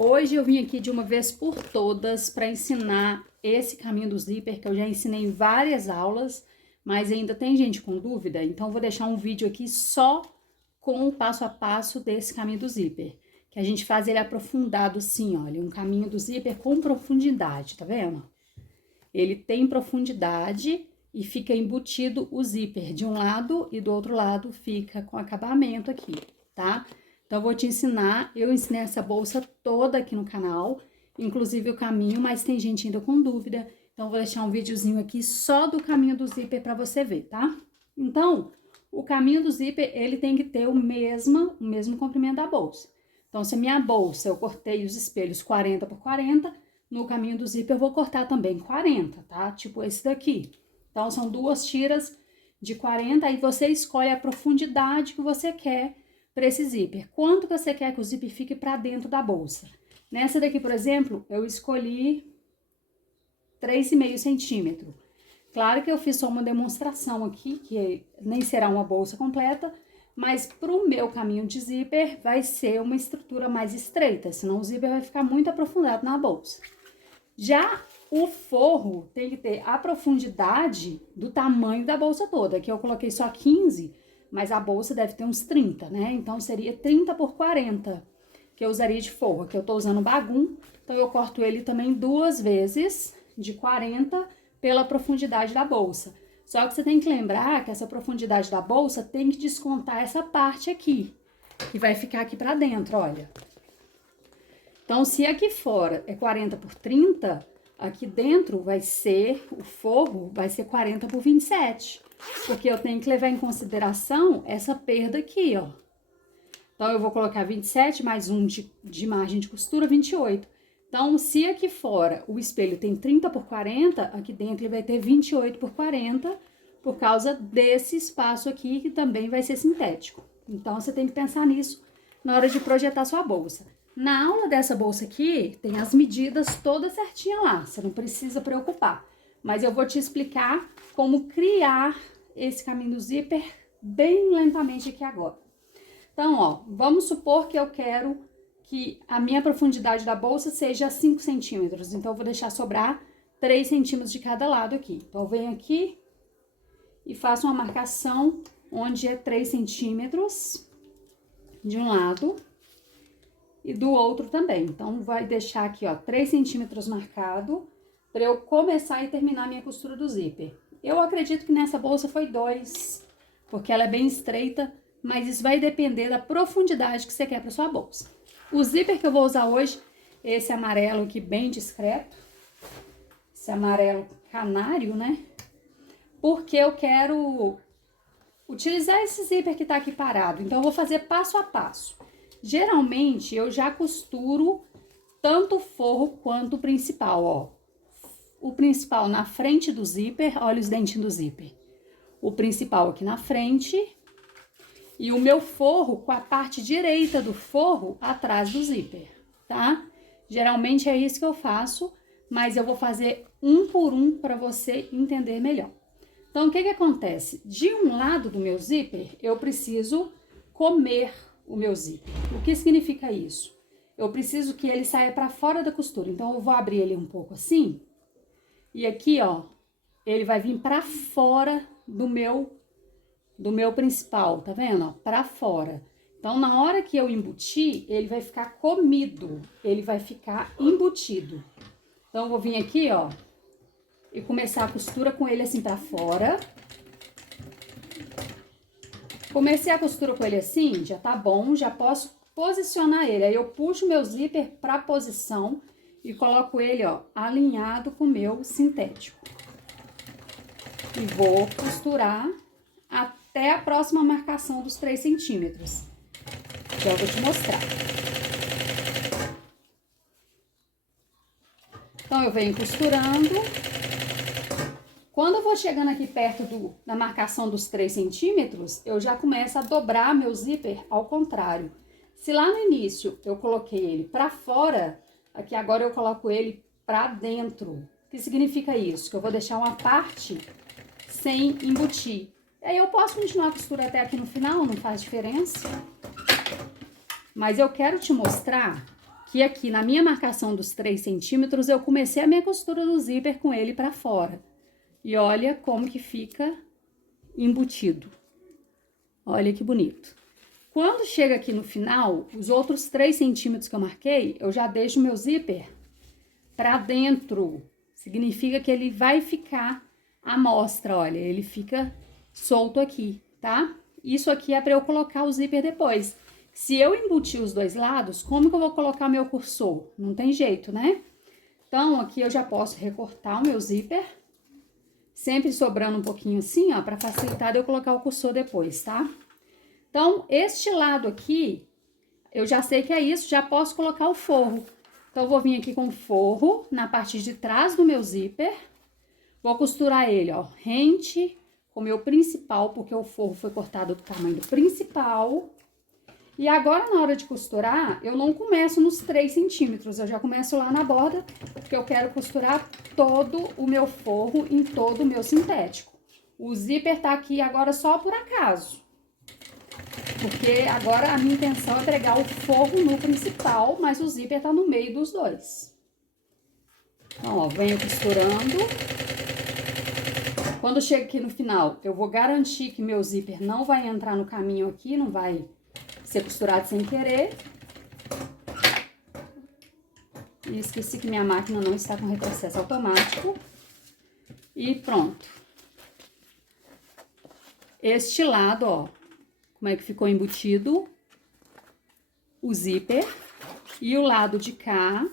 Hoje eu vim aqui de uma vez por todas para ensinar esse caminho do zíper, que eu já ensinei em várias aulas, mas ainda tem gente com dúvida, então vou deixar um vídeo aqui só com o passo a passo desse caminho do zíper, que a gente faz ele aprofundado sim, olha, um caminho do zíper com profundidade, tá vendo? Ele tem profundidade e fica embutido o zíper de um lado e do outro lado fica com acabamento aqui, tá? Então, eu vou te ensinar, eu ensinei essa bolsa toda aqui no canal, inclusive o caminho, mas tem gente ainda com dúvida, então eu vou deixar um videozinho aqui só do caminho do zíper para você ver, tá? Então, o caminho do zíper, ele tem que ter o mesmo comprimento da bolsa. Então, se a minha bolsa, eu cortei os espelhos 40 por 40, no caminho do zíper eu vou cortar também 40, tá? Tipo esse daqui. Então, são duas tiras de 40, aí você escolhe a profundidade que você quer para esse zíper. Quanto que você quer que o zíper fique para dentro da bolsa? Nessa daqui, por exemplo, eu escolhi 3,5 centímetros. Claro que eu fiz só uma demonstração aqui, que nem será uma bolsa completa, mas para o meu caminho de zíper vai ser uma estrutura mais estreita, senão o zíper vai ficar muito aprofundado na bolsa. Já o forro tem que ter a profundidade do tamanho da bolsa toda, que eu coloquei só 15, mas a bolsa deve ter uns 30, né? Então, seria 30 por 40 que eu usaria de forro. Aqui eu tô usando bagum, então eu corto ele também duas vezes de 40 pela profundidade da bolsa. Só que você tem que lembrar que essa profundidade da bolsa tem que descontar essa parte aqui, que vai ficar aqui pra dentro, olha. Então, se aqui fora é 40 por 30, aqui dentro vai ser, o forro vai ser 40 por 27. Porque eu tenho que levar em consideração essa perda aqui, ó. Então, eu vou colocar 27 mais um de margem de costura, 28. Então, se aqui fora o espelho tem 30 por 40, aqui dentro ele vai ter 28 por 40, por causa desse espaço aqui, que também vai ser sintético. Então, você tem que pensar nisso na hora de projetar sua bolsa. Na aula dessa bolsa aqui, tem as medidas todas certinhas lá, você não precisa preocupar. Mas eu vou te explicar como criar esse caminho do zíper bem lentamente aqui agora. Então, ó, vamos supor que eu quero que a minha profundidade da bolsa seja 5 centímetros. Então, eu vou deixar sobrar 3 centímetros de cada lado aqui. Então, eu venho aqui e faço uma marcação onde é 3 centímetros de um lado e do outro também. Então, vai deixar aqui, ó, 3 centímetros marcado para eu começar e terminar a minha costura do zíper. Eu acredito que nessa bolsa foi 2, porque ela é bem estreita, mas isso vai depender da profundidade que você quer para sua bolsa. O zíper que eu vou usar hoje, esse amarelo aqui bem discreto, esse amarelo canário, né? Porque eu quero utilizar esse zíper que tá aqui parado, então eu vou fazer passo a passo. Geralmente, eu já costuro tanto o forro quanto o principal, ó. O principal na frente do zíper, olha os dentinhos do zíper. O principal aqui na frente e o meu forro com a parte direita do forro atrás do zíper, tá? Geralmente é isso que eu faço, mas eu vou fazer um por um para você entender melhor. Então, o que que acontece? De um lado do meu zíper, eu preciso comer o meu zíper. O que significa isso? Eu preciso que ele saia para fora da costura. Então, eu vou abrir ele um pouco assim. E aqui, ó, ele vai vir para fora do meu principal, tá vendo? Ó, para fora. Então, na hora que eu embutir, ele vai ficar comido. Ele vai ficar embutido. Então, eu vou vir aqui, ó, e começar a costura com ele assim para fora. Comecei a costura com ele assim, já tá bom, já posso posicionar ele. Aí eu puxo o meu zíper pra posição e coloco ele, ó, alinhado com o meu sintético. E vou costurar até a próxima marcação dos 3 centímetros. Que eu vou te mostrar. Então, eu venho costurando. Quando eu vou chegando aqui perto da marcação dos 3 centímetros, eu já começo a dobrar meu zíper ao contrário. Se lá no início eu coloquei ele pra fora, aqui agora eu coloco ele pra dentro. O que significa isso? Que eu vou deixar uma parte sem embutir. Aí eu posso continuar a costura até aqui no final, não faz diferença. Mas eu quero te mostrar que aqui na minha marcação dos 3 centímetros, eu comecei a minha costura do zíper com ele pra fora. E olha como que fica embutido. Olha que bonito. Quando chega aqui no final, os outros 3 centímetros que eu marquei, eu já deixo o meu zíper pra dentro. Significa que ele vai ficar à mostra, olha, ele fica solto aqui, tá? Isso aqui é pra eu colocar o zíper depois. Se eu embutir os 2 lados, como que eu vou colocar meu cursor? Não tem jeito, né? Então, aqui eu já posso recortar o meu zíper, sempre sobrando um pouquinho assim, ó, pra facilitar eu colocar o cursor depois, tá? Então, este lado aqui, eu já sei que é isso, já posso colocar o forro. Então, eu vou vir aqui com o forro na parte de trás do meu zíper, vou costurar ele, ó, rente com o meu principal, porque o forro foi cortado do tamanho do principal. E agora, na hora de costurar, eu não começo nos 3 centímetros, eu já começo lá na borda, porque eu quero costurar todo o meu forro em todo o meu sintético. O zíper tá aqui agora só por acaso, porque agora a minha intenção é pregar o forro no principal, mas o zíper tá no meio dos dois. Então, ó, venho costurando. Quando chega aqui no final, eu vou garantir que meu zíper não vai entrar no caminho aqui, não vai ser costurado sem querer. E esqueci que minha máquina não está com retrocesso automático. E pronto. Este lado, ó, como é que ficou embutido o zíper. E o lado de cá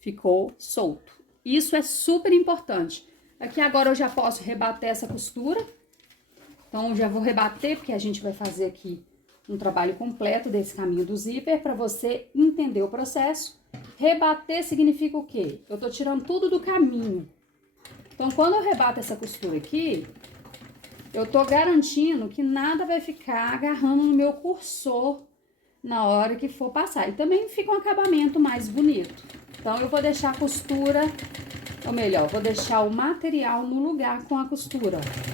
ficou solto. Isso é super importante. Aqui agora eu já posso rebater essa costura. Então, eu já vou rebater, porque a gente vai fazer aqui um trabalho completo desse caminho do zíper, para você entender o processo. Rebater significa o quê? Eu tô tirando tudo do caminho. Então, quando eu rebato essa costura aqui, eu tô garantindo que nada vai ficar agarrando no meu cursor na hora que for passar. E também fica um acabamento mais bonito. Então, eu vou deixar a costura, ou melhor, vou deixar o material no lugar com a costura, ó.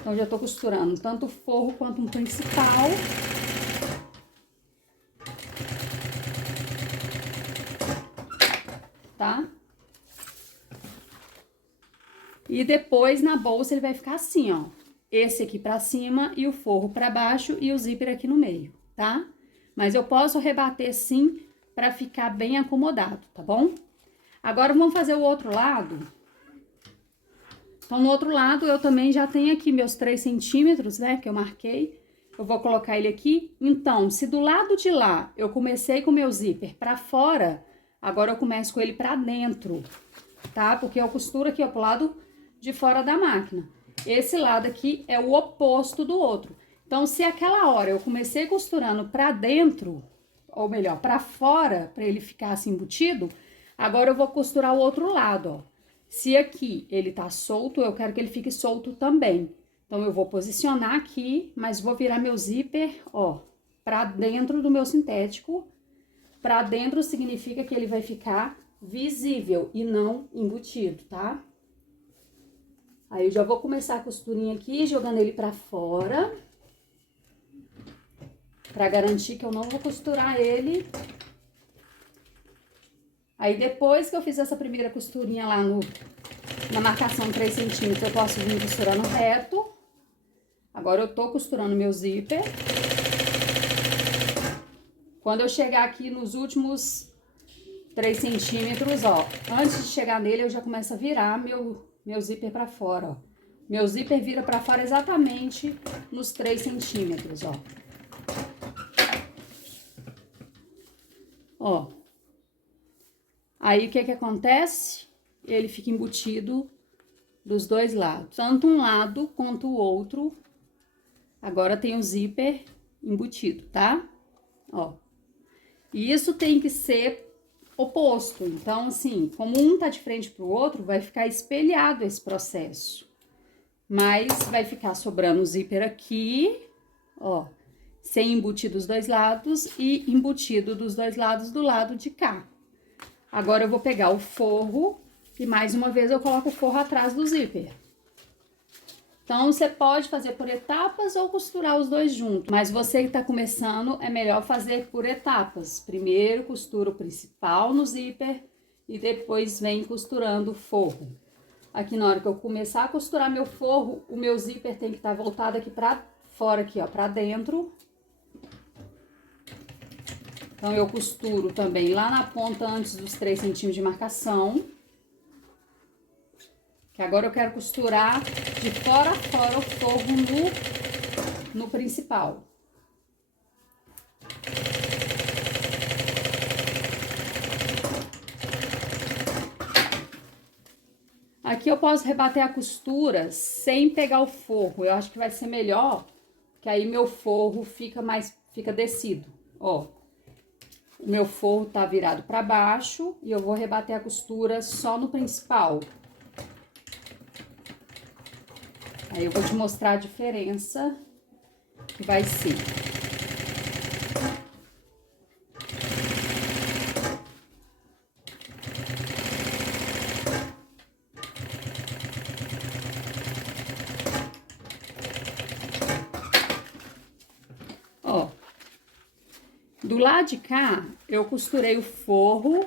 Então, já tô costurando tanto o forro quanto o principal. Tá? E depois, na bolsa, ele vai ficar assim, ó. Esse aqui pra cima e o forro pra baixo e o zíper aqui no meio, tá? Mas eu posso rebater sim pra ficar bem acomodado, tá bom? Agora, vamos fazer o outro lado. Então, no outro lado, eu também já tenho aqui meus 3 centímetros, né, que eu marquei. Eu vou colocar ele aqui. Então, se do lado de lá eu comecei com o meu zíper pra fora, agora eu começo com ele pra dentro, tá? Porque eu costuro aqui, ó, pro lado de fora da máquina. Esse lado aqui é o oposto do outro. Então, se aquela hora eu comecei costurando pra dentro, ou melhor, pra fora, pra ele ficar assim embutido, agora eu vou costurar o outro lado, ó. Se aqui ele tá solto, eu quero que ele fique solto também. Então, eu vou posicionar aqui, mas vou virar meu zíper, ó, pra dentro do meu sintético. Pra dentro significa que ele vai ficar visível e não embutido, tá? Aí, eu já vou começar a costurinha aqui, jogando ele pra fora. Pra garantir que eu não vou costurar ele. Aí, depois que eu fiz essa primeira costurinha lá na marcação 3 centímetros, eu posso vir costurando reto. Agora, eu tô costurando meu zíper. Quando eu chegar aqui nos últimos 3 centímetros, ó, antes de chegar nele, eu já começo a virar meu zíper pra fora, ó. Meu zíper vira pra fora exatamente nos 3 centímetros, ó. Ó. Aí, o que que acontece? Ele fica embutido dos dois lados. Tanto um lado quanto o outro. Agora tem o zíper embutido, tá? Ó. E isso tem que ser oposto. Então, assim, como um tá de frente pro outro, vai ficar espelhado esse processo. Mas vai ficar sobrando o zíper aqui, ó, sem embutir dos dois lados e embutido dos dois lados do lado de cá. Agora, eu vou pegar o forro e, mais uma vez, eu coloco o forro atrás do zíper. Então, você pode fazer por etapas ou costurar os dois juntos. Mas você que tá começando, é melhor fazer por etapas. Primeiro, costura o principal no zíper e depois vem costurando o forro. Aqui, na hora que eu começar a costurar meu forro, o meu zíper tem que estar voltado aqui pra fora, aqui, ó, pra dentro. Então, eu costuro também lá na ponta antes dos 3 centímetros de marcação. Que agora eu quero costurar de fora a fora o forro no principal. Aqui eu posso rebater a costura sem pegar o forro. Eu acho que vai ser melhor, que aí meu forro fica descido. Ó, o meu forro tá virado para baixo e eu vou rebater a costura só no principal. Aí eu vou te mostrar a diferença que vai ser. Ó, do lado de cá, eu costurei o forro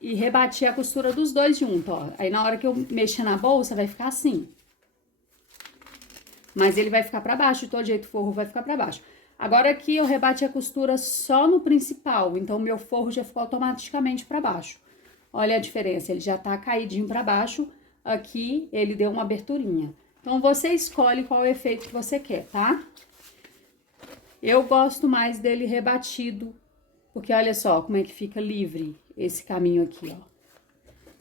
e rebati a costura dos dois juntos, ó. Aí na hora que eu mexer na bolsa, vai ficar assim. Mas ele vai ficar pra baixo, de todo jeito o forro vai ficar pra baixo. Agora aqui eu rebati a costura só no principal, então o meu forro já ficou automaticamente pra baixo. Olha a diferença, ele já tá caidinho pra baixo, aqui ele deu uma aberturinha. Então você escolhe qual efeito que você quer, tá? Eu gosto mais dele rebatido, porque olha só como é que fica livre esse caminho aqui, ó.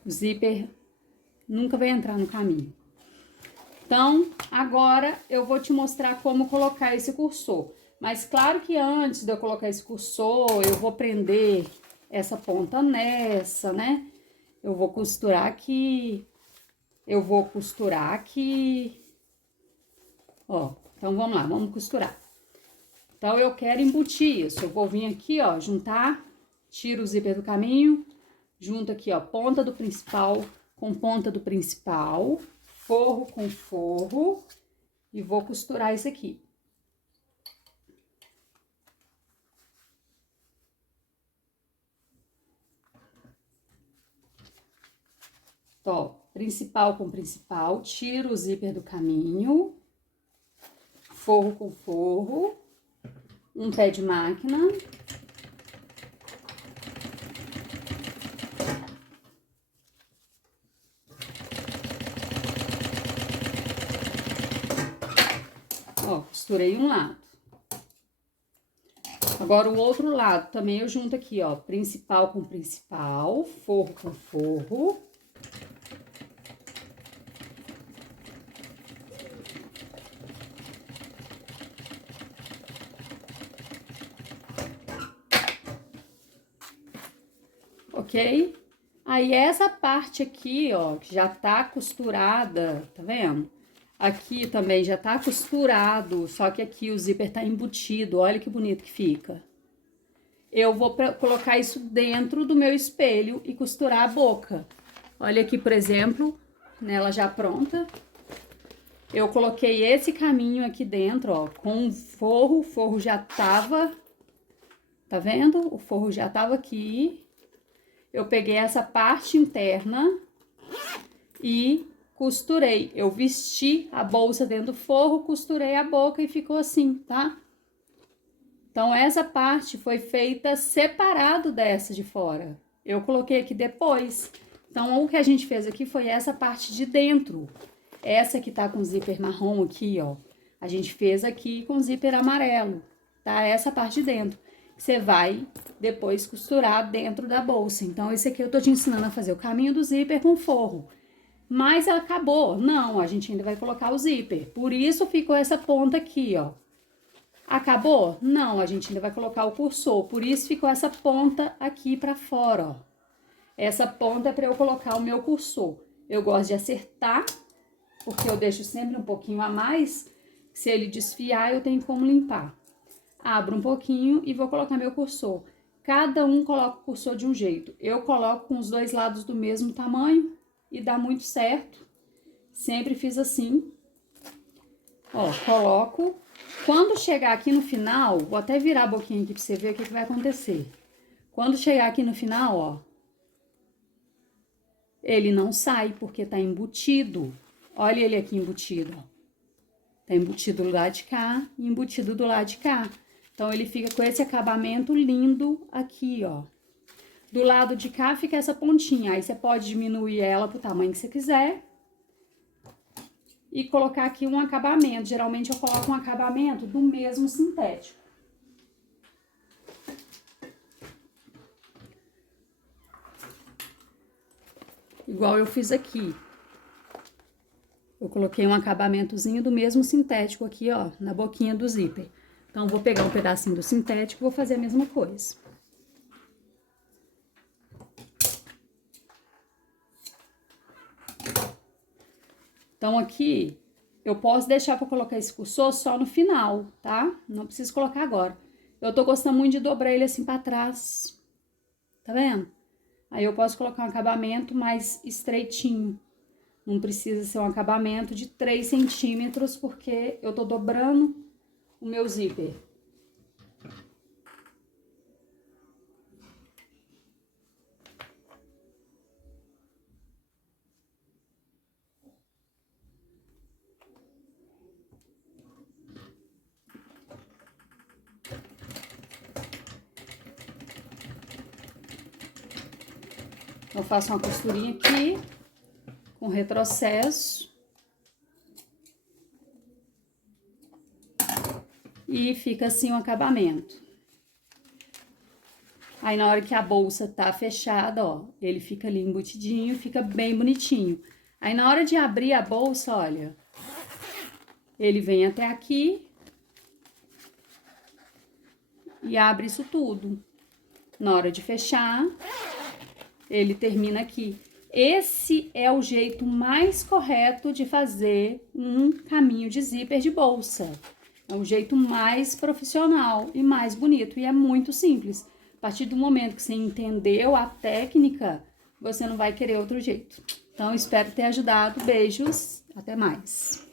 O zíper nunca vai entrar no caminho. Então, agora eu vou te mostrar como colocar esse cursor. Mas claro que antes de eu colocar esse cursor, eu vou prender essa ponta nessa, né? Eu vou costurar aqui, eu vou costurar aqui. Ó, então vamos lá, vamos costurar. Então, eu quero embutir isso. Eu vou vir aqui, ó, juntar, tiro o zíper do caminho, junto aqui, ó, ponta do principal com ponta do principal, forro com forro, e vou costurar isso aqui. Ó, principal com principal, tiro o zíper do caminho, forro com forro, um pé de máquina. Ó, costurei um lado. Agora, o outro lado também eu junto aqui, ó, principal com principal, forro com forro. Ok? Aí, essa parte aqui, ó, que já tá costurada, tá vendo? Aqui também já tá costurado, só que aqui o zíper tá embutido, olha que bonito que fica. Eu vou colocar isso dentro do meu espelho e costurar a boca. Olha aqui, por exemplo, nela já pronta. Eu coloquei esse caminho aqui dentro, ó, com o forro já tava, tá vendo? O forro já tava aqui. Eu peguei essa parte interna e costurei. Eu vesti a bolsa dentro do forro, costurei a boca e ficou assim, tá? Então, essa parte foi feita separado dessa de fora. Eu coloquei aqui depois. Então, o que a gente fez aqui foi essa parte de dentro. Essa que tá com zíper marrom aqui, ó. A gente fez aqui com zíper amarelo, tá? Essa parte de dentro. Você vai depois costurar dentro da bolsa. Então, esse aqui eu tô te ensinando a fazer o caminho do zíper com forro. Mas acabou? Não, a gente ainda vai colocar o zíper. Por isso ficou essa ponta aqui, ó. Acabou? Não, a gente ainda vai colocar o cursor. Por isso ficou essa ponta aqui pra fora, ó. Essa ponta é pra eu colocar o meu cursor. Eu gosto de acertar, porque eu deixo sempre um pouquinho a mais. Se ele desfiar, eu tenho como limpar. Abro um pouquinho e vou colocar meu cursor. Cada um coloca o cursor de um jeito. Eu coloco com os dois lados do mesmo tamanho e dá muito certo. Sempre fiz assim. Ó, coloco. Quando chegar aqui no final, vou até virar a boquinha aqui pra você ver o que vai acontecer. Quando chegar aqui no final, ó, ele não sai porque tá embutido. Olha ele aqui embutido, ó. Tá embutido do lado de cá e embutido do lado de cá. Então, ele fica com esse acabamento lindo aqui, ó. Do lado de cá fica essa pontinha. Aí, você pode diminuir ela pro tamanho que você quiser. E colocar aqui um acabamento. Geralmente, eu coloco um acabamento do mesmo sintético. Igual eu fiz aqui. Eu coloquei um acabamentozinho do mesmo sintético aqui, ó, na boquinha do zíper. Então, vou pegar um pedacinho do sintético e vou fazer a mesma coisa. Então, aqui, eu posso deixar pra colocar esse cursor só no final, tá? Não preciso colocar agora. Eu tô gostando muito de dobrar ele assim pra trás. Tá vendo? Aí, eu posso colocar um acabamento mais estreitinho. Não precisa ser um acabamento de 3 centímetros, porque eu tô dobrando o meu zíper. Eu faço uma costurinha aqui, com retrocesso. E fica assim o acabamento. Aí, na hora que a bolsa tá fechada, ó, ele fica ali embutidinho, fica bem bonitinho. Aí, na hora de abrir a bolsa, olha, ele vem até aqui e abre isso tudo. Na hora de fechar, ele termina aqui. Esse é o jeito mais correto de fazer um caminho de zíper de bolsa. É um jeito mais profissional e mais bonito. E é muito simples. A partir do momento que você entendeu a técnica, você não vai querer outro jeito. Então, espero ter ajudado. Beijos. Até mais.